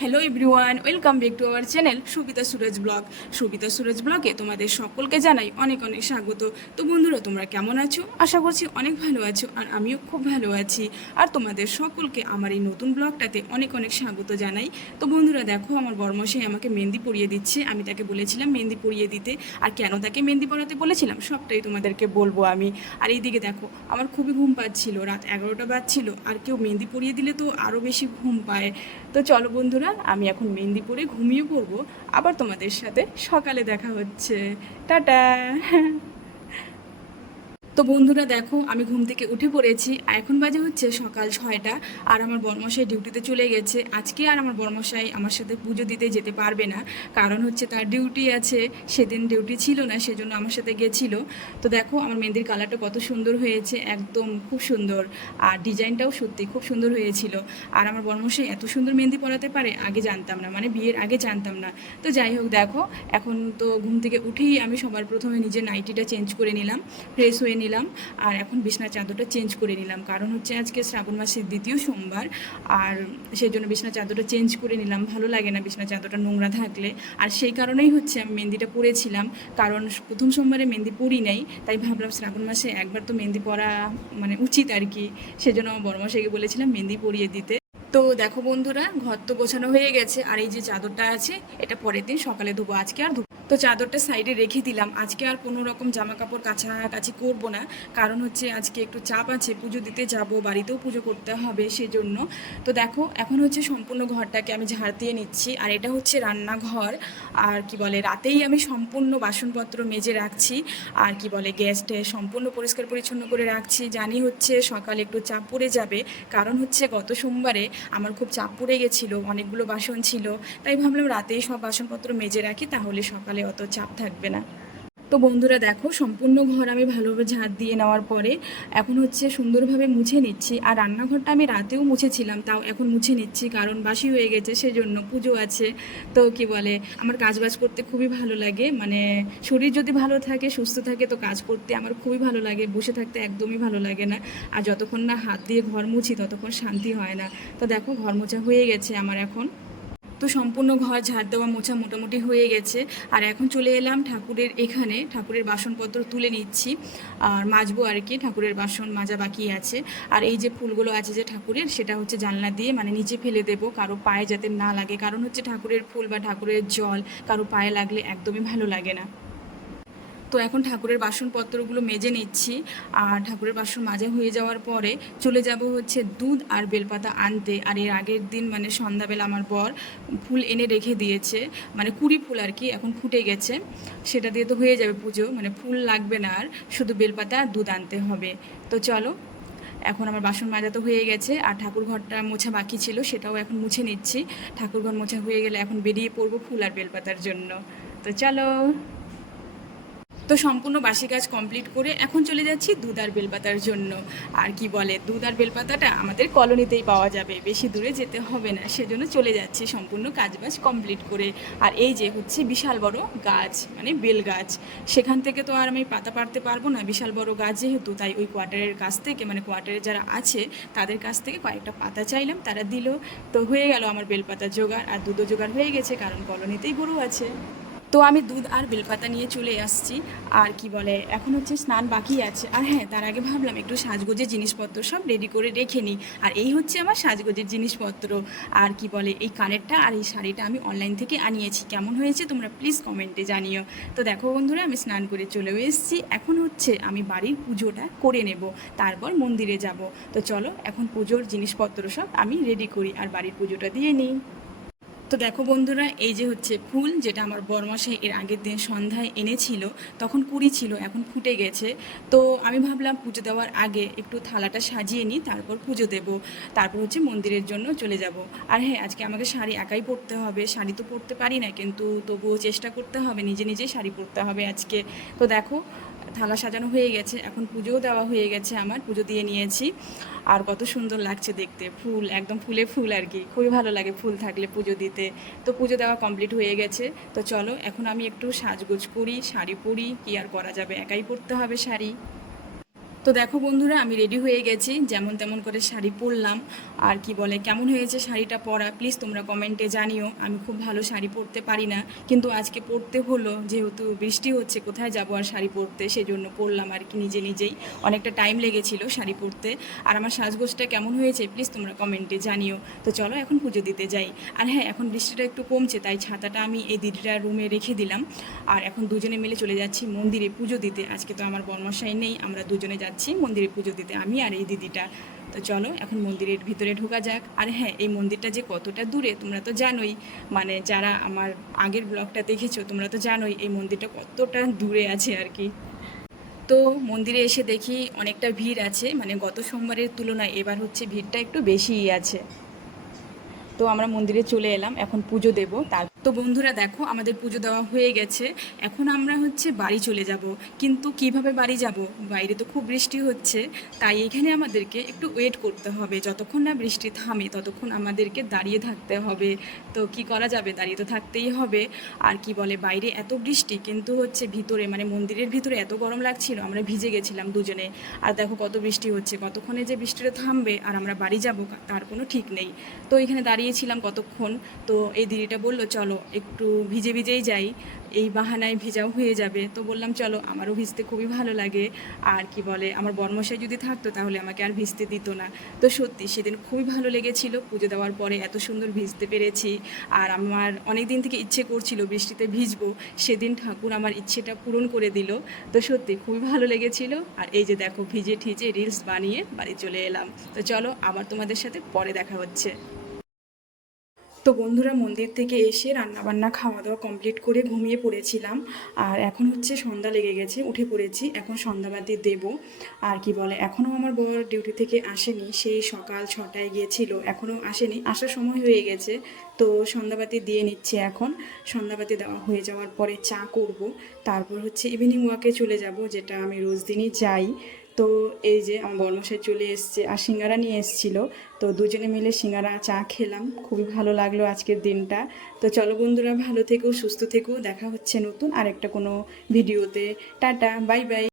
Hello everyone welcome back to our channel Subita Suraj vlog Subita Suraj ব্লগে তোমাদের সকলকে জানাই অনেক অনেক স্বাগত। তো বন্ধুরা, তোমরা কেমন আছো? আশা করছি অনেক ভালো আছো আর আমিও খুব ভালো আছি। আর তোমাদের সকলকে আমার এই নতুন ব্লগটাতে অনেক অনেক স্বাগত জানাই। তো বন্ধুরা, দেখো আমার বর্মশাই আমাকে মেহেন্দি পরিয়ে দিচ্ছে। আমি তাকে বলেছিলাম মেহেন্দি পরিয়ে দিতে। আর কেন তাকে মেহেন্দি পরাতে বলেছিলাম, সবটাই তোমাদেরকে বলব আমি। আর এইদিকে দেখো, আমার খুবই ঘুম পাচ্ছিল, রাত এগারোটা বাজছিল। আর কেউ মেহেন্দি পরিয়ে দিলে তো আরও বেশি ঘুম পায়। তো চলো বন্ধুরা আমি এখন মেহেন্দিপুরে ঘুমিয়ে পড়ব। আবার তোমাদের সাথে সকালে দেখা হচ্ছে। টাটা! তো বন্ধুরা দেখো, আমি ঘুম থেকে উঠে পড়েছি এখন বাজে হচ্ছে সকাল ছয়টা আর আমার বর্মশাই ডিউটিতে চলে গেছে। আজকে আর আমার বর্মশাই আমার সাথে পুজো দিতে যেতে পারবে না। কারণ হচ্ছে তার ডিউটি আছে, সেদিন ডিউটি ছিল না, সেজন্য আমার সাথে গেছিল। তো দেখো, আমার মেহেন্দির কালারটা কত সুন্দর হয়েছে, একদম খুব সুন্দর। আর ডিজাইনটাও সত্যি খুব সুন্দর হয়েছিল। আর আমার বর্মশাই এত সুন্দর মেহেন্দি পরাতে পারে, আগে জানতাম না মানে বিয়ের আগে জানতাম না। তো যাই হোক, দেখো, এখন তো ঘুম থেকে উঠেই আমি সবার প্রথমে নিজের নাইটিটা চেঞ্জ করে নিলাম, ফ্রেশ হয়ে নিলাম। আর এখন বিছনার চাদরটা চেঞ্জ করে নিলাম। কারণ হচ্ছে আজকে শ্রাবণ মাসের দ্বিতীয় সোমবার আর সেই জন্য বিছনার চাদরটা চেঞ্জ করে নিলাম। ভালো লাগে না বিছনার চাদরটা নোংরা থাকলে। আর সেই কারণেই হচ্ছে আমি মেহেন্দিটা পরেছিলাম। কারণ প্রথম সোমবারে মেহেন্দি পরি নাই, তাই ভাবলাম শ্রাবণ মাসে একবার তো মেহেন্দি পরা মানে উচিত আর কি। সেজন্য আমার বড়মাসাইকে বলেছিলাম মেহেন্দি পরিয়ে দিতে। তো দেখো বন্ধুরা, ঘর তো গোছানো হয়ে গেছে। আর এই যে চাদরটা আছে, এটা পরের দিন সকালে ধোবো। আজকে আর তো চাদরটা সাইডে রেখে দিলাম। আজকে আর কোনো রকম জামা কাপড় কাছাকাছি করব না। কারণ হচ্ছে আজকে একটু চাপ আছে, পুজো দিতে যাব, বাড়িতেও পুজো করতে হবে সেজন্য। তো দেখো, এখন হচ্ছে সম্পূর্ণ ঘরটাকে আমি ঝাড় দিয়ে নিচ্ছি। আর এটা হচ্ছে রান্নাঘর। আর কি বলে, রাতেই আমি সম্পূর্ণ বাসনপত্র মেজে রাখছি। আর কি বলে গ্যাসটা সম্পূর্ণ পরিষ্কার পরিচ্ছন্ন করে রাখছি। জানি হচ্ছে সকালে একটু চাপ পড়ে যাবে। কারণ হচ্ছে গত সোমবারে আমার খুব চাপ পড়ে গেছিল, অনেকগুলো বাসন ছিল। তাই ভাবলাম রাতেই সব বাসনপত্র মেজে রাখি, তাহলে সকালে অত চাপ থাকবে না। তো বন্ধুরা দেখো, সম্পূর্ণ ঘর আমি ভালোভাবে ঝাঁট দিয়ে নেওয়ার পরে এখন হচ্ছে সুন্দরভাবে মুছে নিচ্ছি। আর রান্নাঘরটা আমি রাতেও মুছেছিলাম, তাও এখন মুছে নিচ্ছি কারণ বাসি হয়ে গেছে, সেজন্য পুজো আছে। তো কি বলে, আমার কাজ বাজ করতে খুবই ভালো লাগে মানে শরীর যদি ভালো থাকে, সুস্থ থাকে, তো কাজ করতে আমার খুবই ভালো লাগে, বসে থাকতে একদমই ভালো লাগে না। আর যতক্ষণ না হাত দিয়ে ঘর মুছি, ততক্ষণ শান্তি হয় না। তো দেখো, ঘর মোছা হয়ে গেছে আমার এখন। তো সম্পূর্ণ ঘর ঝাড় দেওয়া মোছা মোটামুটি হয়ে গেছে। আর এখন চলে এলাম ঠাকুরের এখানে, ঠাকুরের বাসনপত্র তুলে নিচ্ছি। আর মাজবো আর কি, ঠাকুরের বাসন মাজা বাকি আছে। আর এই যে ফুলগুলো আছে যে ঠাকুরের, সেটা হচ্ছে জানলা দিয়ে মানে নিচে ফেলে দেবো, কারও পায়ে যাতে না লাগে। কারণ হচ্ছে ঠাকুরের ফুল বা ঠাকুরের জল, কারও পায়ে লাগলে একদমই ভালো লাগে না। তো এখন ঠাকুরের বাসনপত্রগুলো মেজে নিচ্ছি আর ঠাকুরের বাসন মাজা হয়ে যাওয়ার পরে চলে যাব হচ্ছে দুধ আর বেলপাতা আনতে। আর এর আগের দিন মানে সন্ধ্যাবেলা আমার বর ফুল এনে রেখে দিয়েছে মানে কুড়ি ফুল আর কি এখন ফুটে গেছে। সেটা দিয়ে তো হয়ে যাবে পুজো মানে ফুল লাগবে না আর, শুধু বেলপাতা আর দুধ আনতে হবে। তো চলো, এখন আমার বাসন মাজা তো হয়ে গেছে আর ঠাকুর ঘরটা মোছা বাকি ছিল, সেটাও এখন মুছে নিচ্ছি। ঠাকুর ঘর মোছা হয়ে গেলে এখন বেরিয়ে পড়ব ফুল আর বেলপাতার জন্য। তো চলো। তো সম্পূর্ণ বাসি কাজ কমপ্লিট করে এখন চলে যাচ্ছি দুধ আর বেলপাতার জন্য। আর কি বলে দুধ আর বেলপাতাটা আমাদের কলোনিতেই পাওয়া যাবে। বেশি দূরে যেতে হবে না, সেজন্য চলে যাচ্ছি সম্পূর্ণ কাজবাজ কমপ্লিট করে। আর এই যে হচ্ছে বিশাল বড় গাছ মানে বেল গাছ সেখান থেকে তো আর আমি পাতা পারতে পারব না। বিশাল বড় গাছ যেহেতু, তাই ওই কোয়ার্টারের কাছ থেকে মানে কোয়ার্টারে যারা আছে, তাদের কাছ থেকে কয়েকটা পাতা চাইলাম, তারা দিল। তো হয়ে গেল আমার বেলপাতা জোগাড়, আর দুধও জোগাড় হয়ে গেছে, কারণ কলোনিতেই গরু আছে। তো আমি দুধ আর বেলপাতা নিয়ে চলে আসছি। আর কি বলে, এখন হচ্ছে স্নান বাকি আছে। আর হ্যাঁ তার আগে ভাবলাম একটু সাজগোজের জিনিসপত্র সব রেডি করে রেখে নিই। আর এই হচ্ছে আমার সাজগোজের জিনিসপত্র। আর কি বলে, এই কানেরটা আর এই শাড়িটা আমি অনলাইন থেকে আনিয়েছি। কেমন হয়েছে তোমরা প্লিজ কমেন্টে জানিও। তো দেখো বন্ধুরা, আমি স্নান করে চলেও এসেছি। এখন হচ্ছে আমি বাড়ির পুজোটা করে নেব। তারপর মন্দিরে যাব। তো চলো, এখন পুজোর জিনিসপত্র সব আমি রেডি করি। আর বাড়ির পুজোটা দিয়ে নিই। তো দেখো বন্ধুরা, এই যে হচ্ছে ফুল যেটা আমার বরমাসে এর আগের দিন সন্ধ্যায় এনেছিল, তখন কুড়ি ছিল, এখন ফুটে গেছে। তো আমি ভাবলাম পুজো দেওয়ার আগে একটু থালাটা সাজিয়ে নিই, তারপর পুজো দেব। তারপর হচ্ছে মন্দিরের জন্য চলে যাব। আর হ্যাঁ আজকে আমাকে শাড়ি একাই পরতে হবে, শাড়ি তো পরতে পারি না, কিন্তু তবুও চেষ্টা করতে হবে, নিজে নিজে শাড়ি পরতে হবে আজকে। তো দেখো থালা সাজানো হয়ে গেছে, এখন পুজোও দেওয়া হয়ে গেছে আমার, পুজো দিয়ে নিয়েছি। আর কত সুন্দর লাগছে দেখতে, ফুল, একদম ফুলে ফুল আর কি, খুবই ভালো লাগে ফুল থাকলে পুজো দিতে। তো পুজো দেওয়া কমপ্লিট হয়ে গেছে, তো চলো এখন আমি একটু সাজগোজ করি, শাড়ি পরি, কি আর করা যাবে, একাই পরতে হবে শাড়ি। তো দেখো বন্ধুরা, আমি রেডি হয়ে গেছি। যেমন তেমন করে শাড়ি পরলাম। আর কি বলে, কেমন হয়েছে শাড়িটা পরা? প্লিজ তোমরা কমেন্টে জানিও। আমি খুব ভালো শাড়ি পরতে পারি না। কিন্তু আজকে পরতে হলো, যেহেতু বৃষ্টি হচ্ছে, কোথায় যাব আর শাড়ি পরতে? সেজন্য পরলাম আর কি নিজে নিজেই। অনেকটা টাইম লেগেছিল শাড়ি পরতে। আর আমার সাজগোজটা কেমন হয়েছে প্লিজ তোমরা কমেন্টে জানিও। তো চলো এখন পুজো দিতে যাই। আর হ্যাঁ এখন বৃষ্টিটা একটু কমছে, তাই ছাতাটা আমি এই দিদিটার রুমে রেখে দিলাম। আর এখন দুজনে মিলে চলে যাচ্ছি মন্দিরে পুজো দিতে। আজকে তো আমার বর্মশাই নেই, আমরা দুজনে যাচ্ছি মন্দিরে পুজো দিতে আমি আর এই দিদিটা। তো চলো, এখন মন্দিরের ভিতরে ঢোকা যাক। আর হ্যাঁ এই মন্দিরটা যে কতটা দূরে, তোমরা তো জানোই। মানে যারা আমার আগের ব্লগটা দেখেছ, তোমরা তো জানোই এই মন্দিরটা কতটা দূরে আছে আর কি। তো মন্দিরে এসে দেখি অনেকটা ভিড় আছে। মানে গত সোমবারের তুলনায় এবার হচ্ছে ভিড়টা একটু বেশিই আছে। তো আমরা মন্দিরে চলে এলাম। এখন পুজো দেব, তার তো বন্ধুরা দেখো, আমাদের পুজো দেওয়া হয়ে গেছে। এখন আমরা হচ্ছে বাড়ি চলে যাব। কিন্তু কীভাবে বাড়ি যাব? বাইরে তো খুব বৃষ্টি হচ্ছে। তাই এখানে আমাদেরকে একটু ওয়েট করতে হবে। যতক্ষণ না বৃষ্টি থামে, ততক্ষণ আমাদেরকে দাঁড়িয়ে থাকতে হবে। তো কি করা যাবে? দাঁড়িয়ে তো থাকতেই হবে। আর কি বলে, বাইরে এত বৃষ্টি, কিন্তু হচ্ছে ভিতরে মানে মন্দিরের ভিতরে এত গরম লাগছিল, আমরা ভিজে গেছিলাম দুজনে। আর দেখো কত বৃষ্টি হচ্ছে, কতক্ষণে যে বৃষ্টিটা থামবে আর আমরা বাড়ি যাব, তার কোনো ঠিক নেই। তো এখানে দাঁড়িয়েছিলাম কতক্ষণ? তো এই দিদিটা বলল, চলো একটু ভিজে ভিজেই যাই। এই বাহানায় ভিজাও হয়ে যাবে। তো বললাম, চলো, আমারও ভিজতে খুবই ভালো লাগে। আর কি বলে, আমার বর্মশাই যদি থাকতো, তাহলে আমাকে আর ভিজতে দিত না। তো সত্যি, সেদিন খুবই ভালো লেগেছিল। পুজো দেওয়ার পরে এত সুন্দর ভিজতে পেরেছি। আর আমার অনেক দিন থেকে ইচ্ছে করছিল বৃষ্টিতে ভিজবো। সেদিন ঠাকুর আমার ইচ্ছেটা পূরণ করে দিল। তো সত্যি, খুবই ভালো লেগেছিল। আর এই যে দেখো, ভিজে ঠিজে রিলস বানিয়ে বাড়ি চলে এলাম। তো চলো, আবার তোমাদের সাথে পরে দেখা হচ্ছে। তো বন্ধুরা মন্দির থেকে এসে রান্নাবান্না খাওয়া দাওয়া কমপ্লিট করে ঘুমিয়ে পড়েছিলাম। আর এখন হচ্ছে সন্ধ্যা লেগে গেছে, উঠে পড়েছি। এখন সন্ধ্যাবাতি দেব। আর কি বলে, এখনও আমার বর ডিউটি থেকে আসেনি। সেই সকাল ছটায় গিয়েছিল, এখনও আসেনি। আসার সময় হয়ে গেছে, তো সন্ধ্যাবাতি দিয়ে নিচ্ছে এখন। সন্ধ্যাবাতি দেওয়া হয়ে যাওয়ার পরে চা করব। তারপর হচ্ছে ইভিনিং ওয়াকে চলে যাব, যেটা আমি রোজ দিনই যাই। তো এই যে আমার বর্মশাই চলে এসছে আর সিঙ্গারা নিয়ে এসছিল। তো দুজনে মিলে সিঙ্গারা, চা খেলাম। খুবই ভালো লাগল আজকের দিনটা। তো চলো বন্ধুরা, ভালো থেকো, সুস্থ থেকো। দেখা হচ্ছে নতুন আর একটা কোনো ভিডিওতে। Ta ta, bye bye.